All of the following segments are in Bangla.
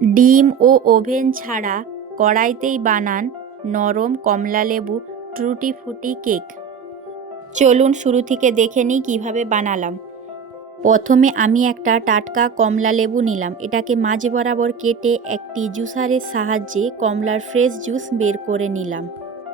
ডিম ও ওভেন ছাড়া কড়াইতেই বানান নরম কমলালেবু টুটি ফ্রুটি কেক। চলুন শুরু থেকে দেখে নিই কীভাবে বানালাম। প্রথমে আমি একটা টাটকা কমলা লেবু নিলাম। এটাকে মাঝ বরাবর কেটে একটি জুসারের সাহায্যে কমলার ফ্রেশ জুস বের করে নিলাম।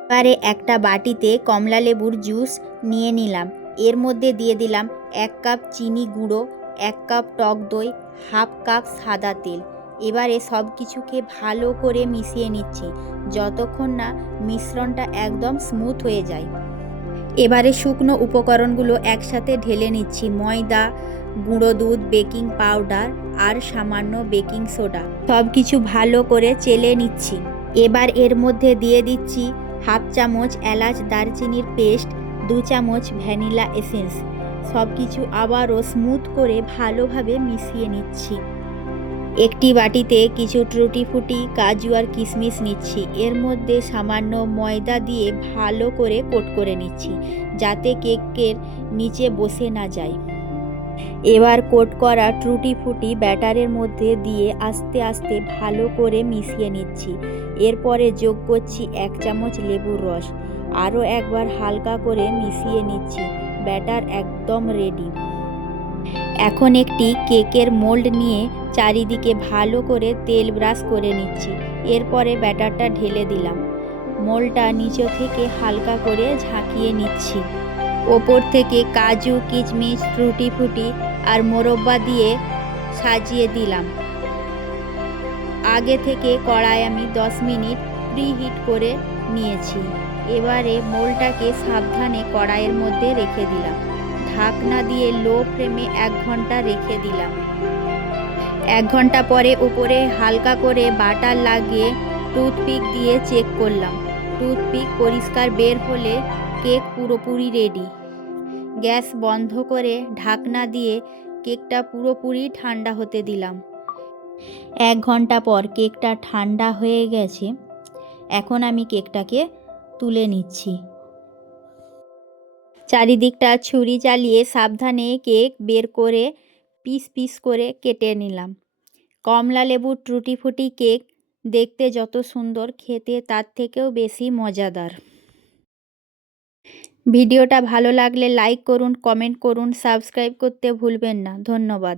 এবারে একটা বাটিতে কমলা লেবুর জুস নিয়ে নিলাম। এর মধ্যে দিয়ে দিলাম 1 কাপ চিনি গুঁড়ো, 1 কাপ টক দই, হাফ কাপ সাদা তেল। এবারে সব কিছুকে ভালো করে মিশিয়ে নিচ্ছি যতক্ষণ না মিশ্রণটা একদম স্মুথ হয়ে যায়। এবারে শুকনো উপকরণগুলো একসাথে ঢেলে নিচ্ছি। ময়দা, গুঁড়ো দুধ, বেকিং পাউডার আর সামান্য বেকিং সোডা সব কিছু ভালো করে চেলে নিচ্ছি। এবার এর মধ্যে দিয়ে দিচ্ছি হাফ চামচ এলাচ দারচিনির পেস্ট, 2 চামচ ভ্যানিলা এসেন্স। সব কিছু আবারও স্মুথ করে ভালোভাবে মিশিয়ে নিচ্ছি। একটি বাটিতে কিছু টুটি ফ্রুটি, কাজু আর কিশমিশ নিচ্ছি। এর মধ্যে সামান্য ময়দা দিয়ে ভালো করে কোট করে নিচ্ছি যাতে কেকের নিচে বসে না যায়। এবার কোট করা টুটি ফ্রুটি ব্যাটারের মধ্যে দিয়ে আস্তে আস্তে ভালো করে মিশিয়ে নিচ্ছি। এরপরে যোগ করছি 1 চামচ লেবুর রস। আরও একবার হালকা করে মিশিয়ে নিচ্ছি। ব্যাটার একদম রেডি। এখন একটি কেকের মোল্ড নিয়ে চারিদিকে ভালো করে তেল ব্রাশ করে নিচ্ছি। এরপরে ব্যাটারটা ঢেলে দিলাম। মোল্ডটা নিচে থেকে হালকা করে ঝাঁকিয়ে নিচ্ছি। ওপর থেকে কাজু, কিশমিশ, টুটি ফ্রুটি আর মোরব্বা দিয়ে সাজিয়ে দিলাম। আগে থেকে কড়াই আমি 10 মিনিট প্রিহিট করে নিয়েছি। এবারে মোল্ডটাকে সাবধানে কড়াইয়ের মধ্যে রেখে দিলাম। ঢাকনা দিয়ে লো ফ্লেমে 1 ঘন্টা রেখে দিলাম। 1 ঘন্টা পরে উপরে হালকা করে বাটার লাগিয়ে টুথপিক দিয়ে চেক করলাম। টুথপিক পরিষ্কার বের হলে কেক পুরোপুরি রেডি। গ্যাস বন্ধ করে ঢাকনা দিয়ে কেকটা পুরোপুরি ঠান্ডা হতে দিলাম। 1 ঘন্টা পর কেকটা ঠান্ডা হয়ে গেছে। এখন আমি কেকটাকে তুলে নিচ্ছি। চারিদিকটা ছুরি চালিয়ে সাবধানে কেক বের করে পিস পিস করে কেটে নিলাম। কমলা লেবুর টুটি ফ্রুটি কেক দেখতে যত সুন্দর, খেতে তার থেকেও বেশি মজাদার। ভিডিওটা ভালো লাগলে লাইক করুন, কমেন্ট করুন, সাবস্ক্রাইব করতে ভুলবেন না। ধন্যবাদ।